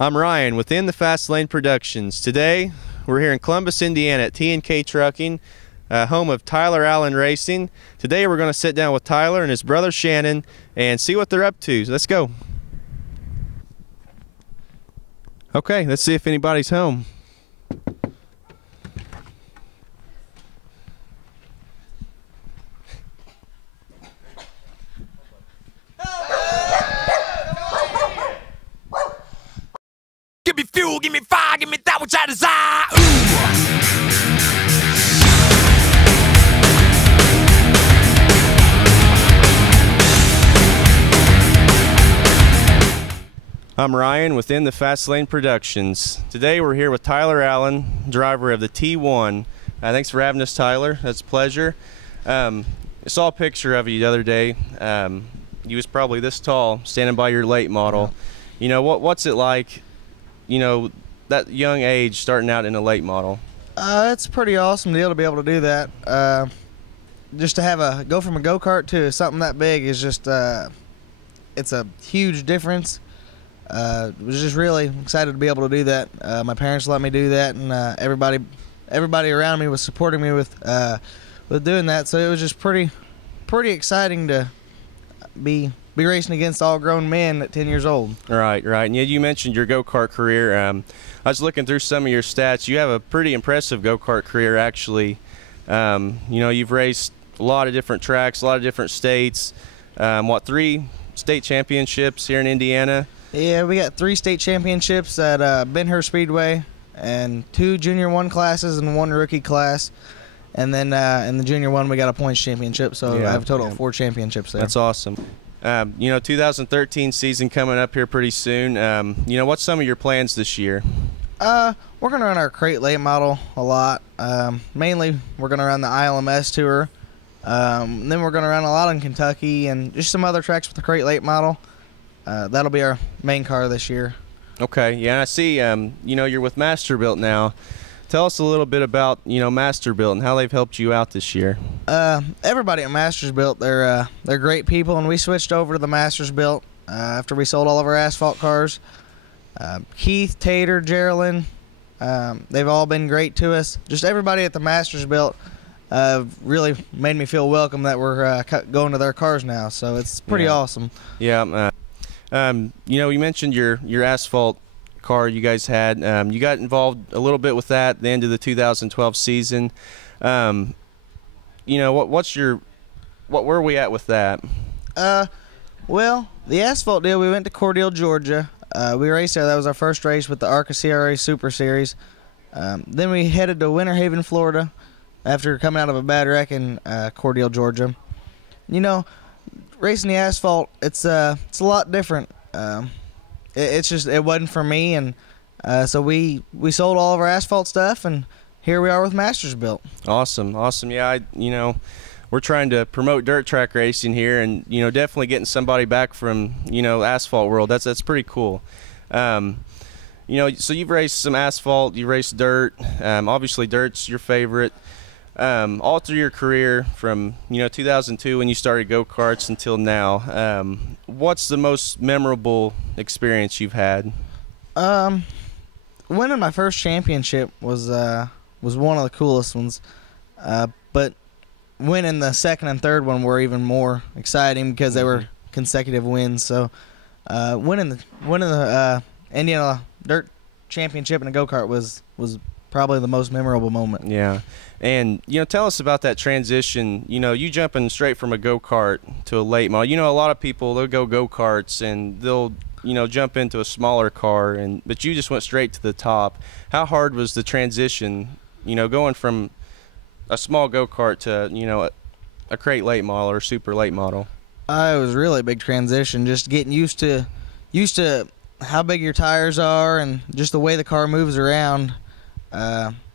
I'm Ryan with In the Fast Lane Productions. Today we're here in Columbus, Indiana at T&K Trucking, home of Tyler Allen Racing. Today we're going to sit down with Tyler and his brother Shannon and see what they're up to. So let's go. Okay, let's see if anybody's home. Give me fuel, give me fire, give me that which I desire. Ooh. I'm Ryan with In the Fast Lane Productions. Today we're here with Tyler Allen, driver of the T1. Thanks for having us, Tyler. That's a pleasure. I saw a picture of you the other day. You was probably this tall, standing by your late model. You know, what's it like, you know, that young age starting out in a late model? It's a pretty awesome deal to be able to do that. Just to have go from a go-kart to something that big is just it's a huge difference. Was just really excited to be able to do that. My parents let me do that, and everybody around me was supporting me with doing that. So it was just pretty exciting to be racing against all grown men at 10 years old. Right. And yeah, you mentioned your go-kart career. I was looking through some of your stats. You have a pretty impressive go-kart career, actually. You know, you've raced a lot of different tracks, a lot of different states. 3 state championships here in Indiana? Yeah, we got 3 state championships at Ben Hur Speedway, and 2 Junior 1 classes and 1 rookie class. And then in the Junior 1 we got a points championship, so I have a total of 4 championships there. That's awesome. You know, 2013 season coming up here pretty soon. You know, what's some of your plans this year? We're going to run our crate late model a lot. Mainly we're going to run the ILMS tour. Then we're going to run a lot in Kentucky and just some other tracks with the crate late model. That'll be our main car this year. Okay, yeah, and I see, you know, you're with Masterbuilt now. Tell us a little bit about, you know, Masterbuilt and how they've helped you out this year. Everybody at Masterbuilt, they're great people, and we switched over to the Masterbuilt after we sold all of our Asphalt cars. Keith, Tater, Geraldine, they've all been great to us. Just everybody at the Masterbuilt really made me feel welcome that we're going to their cars now, so it's pretty awesome. Yeah. You know, you mentioned your Asphalt car you guys had. You got involved a little bit with that at the end of the 2012 season. You know, what were we at with that? Well, the Asphalt deal, we went to Cordele, Georgia. We raced there. That was our first race with the ARCA CRA Super Series. Then we headed to Winter Haven, Florida, after coming out of a bad wreck in Cordele, Georgia. You know, racing the Asphalt, it's a lot different. It wasn't for me, and so we sold all of our Asphalt stuff, and here we are with Masterbuilt. Awesome. Yeah, you know, we're trying to promote dirt track racing here, and you know, definitely getting somebody back from, you know, Asphalt world. That's pretty cool. You know, so you've raced some Asphalt, you raced dirt. Obviously, dirt's your favorite. All through your career, from, you know, 2002 when you started go-karts until now, what's the most memorable experience you've had? Winning my first championship was one of the coolest ones, but winning the second and third one were even more exciting because they were consecutive wins. So winning the Indiana Dirt Championship in a go-kart was probably the most memorable moment. Yeah. And, you know, tell us about that transition. You know, you jumping straight from a go-kart to a late model. You know, a lot of people, they'll go-karts and they'll, you know, jump into a smaller car, but you just went straight to the top. How hard was the transition, you know, going from a small go-kart to, you know, a crate late model or super late model? It was really a big transition, just getting used to how big your tires are and just the way the car moves around.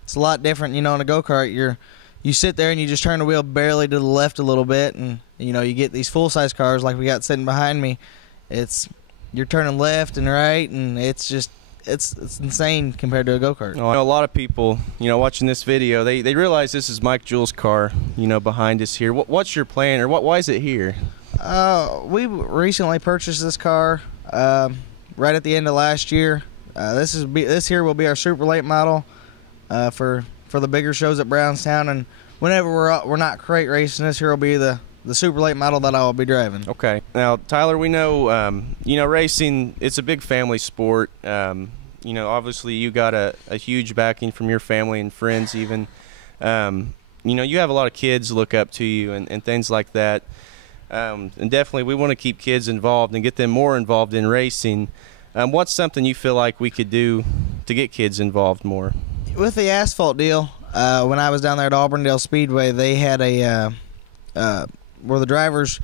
It's a lot different, you know. In a go-kart, you sit there and you just turn the wheel barely to the left a little bit, and you know, you get these full-size cars like we got sitting behind me. You're turning left and right, and it's insane compared to a go-kart. I know a lot of people, you know, watching this video, they realize this is Mike Jewell's car, you know, behind us here. What's your plan, or why is it here? We recently purchased this car right at the end of last year. This here will be our super late model for the bigger shows at Brownstown, and whenever we're not crate racing, this here will be the super late model that I will be driving. Okay. Now, Tyler, we know racing, it's a big family sport. Obviously you got a huge backing from your family and friends even. You have a lot of kids look up to you and things like that. And definitely we want to keep kids involved and get them more involved in racing. What's something you feel like we could do to get kids involved more? With the asphalt deal, when I was down there at Auburndale Speedway, they had where the drivers,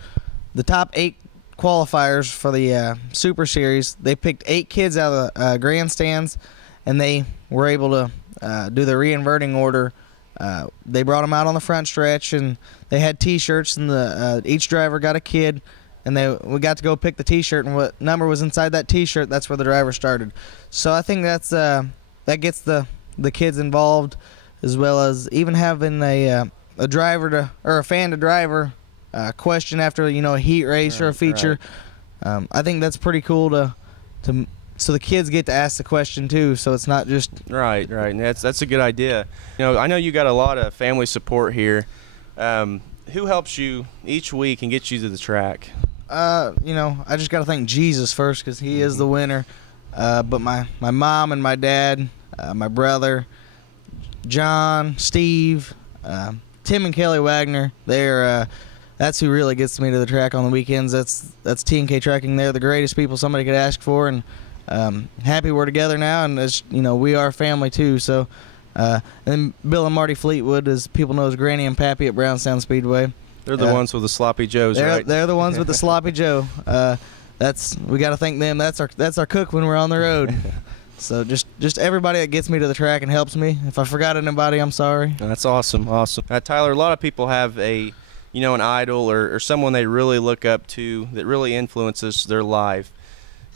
the top 8 qualifiers for the Super Series, they picked 8 kids out of the grandstands, and they were able to do the re-inverting order. They brought them out on the front stretch, and they had T-shirts, and each driver got a kid, and we got to go pick the T-shirt, and what number was inside that T-shirt, that's where the driver started. So I think that gets the kids involved, as well as even having a driver or a fan to driver question after a heat race or a feature. Right. I think that's pretty cool so the kids get to ask the question too, so it's not just right. And that's a good idea. I know you got a lot of family support here. Who helps you each week and gets you to the track? I just got to thank Jesus first, because he is the winner. But my mom and my dad, my brother, John, Steve, Tim and Kelly Wagner, that's who really gets me to the track on the weekends. That's T&K Trucking. They're the greatest people somebody could ask for, and happy we're together now, and as we are family too. So and then Bill and Marty Fleetwood, as people know as Granny and Pappy at Brownstown Speedway. They're the ones with the sloppy joes, right? They're the ones with the sloppy Joe. We got to thank them. That's our cook when we're on the road. So just everybody that gets me to the track and helps me. If I forgot anybody, I'm sorry. That's awesome. Tyler, a lot of people have an idol or someone they really look up to that really influences their life.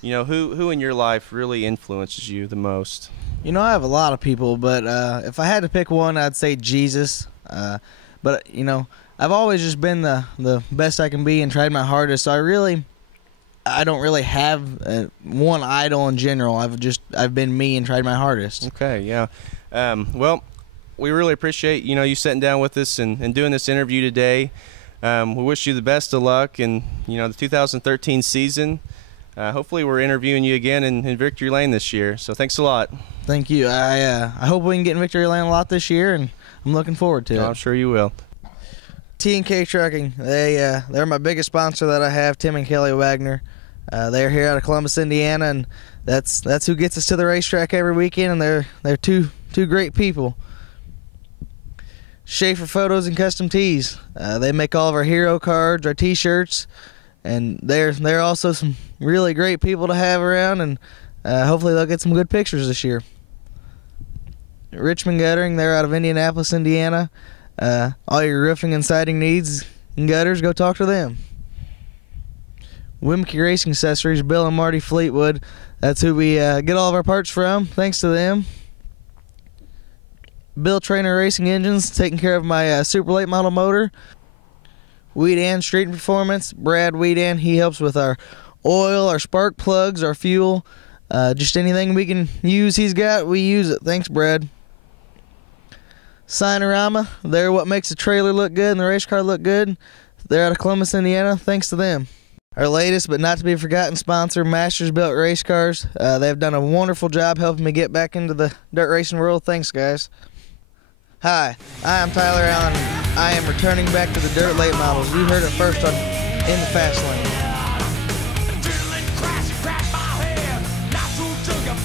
Who in your life really influences you the most? I have a lot of people, but if I had to pick one, I'd say Jesus. But I've always just been the best I can be and tried my hardest. So I don't really have one idol in general. I've been me and tried my hardest. Okay, yeah. Well, we really appreciate you sitting down with us and doing this interview today. We wish you the best of luck in the 2013 season. Hopefully we're interviewing you again in Victory Lane this year. So thanks a lot. Thank you. I hope we can get in Victory Lane a lot this year, and I'm looking forward to it. I'm sure you will. T&K Trucking, they're my biggest sponsor that I have, Tim and Kelly Wagner. They're here out of Columbus, Indiana, and that's who gets us to the racetrack every weekend, and they're two great people. Schaefer Photos and Custom Tees. They make all of our hero cards, our T-shirts, and they're also some really great people to have around, and hopefully they'll get some good pictures this year. Richmond Guttering, they're out of Indianapolis, Indiana. All your roofing and siding needs and gutters, go talk to them. Wimkey Racing Accessories, Bill and Marty Fleetwood. That's who we get all of our parts from. Thanks to them. Bill Trainer Racing Engines, taking care of my super late model motor. Weedan Street Performance, Brad Weedan. He helps with our oil, our spark plugs, our fuel. Just anything we can use he's got, we use it. Thanks, Brad. Signorama, they're what makes the trailer look good and the race car look good. They're out of Columbus, Indiana. Thanks to them. Our latest but not to be forgotten sponsor, Masters Built Race Cars. They've done a wonderful job helping me get back into the dirt racing world. Thanks, guys. Hi, I am Tyler Allen. I am returning back to the dirt late models. You heard it first on In the Fast Lane. Adrenaline crash, crack my head, not too sugar,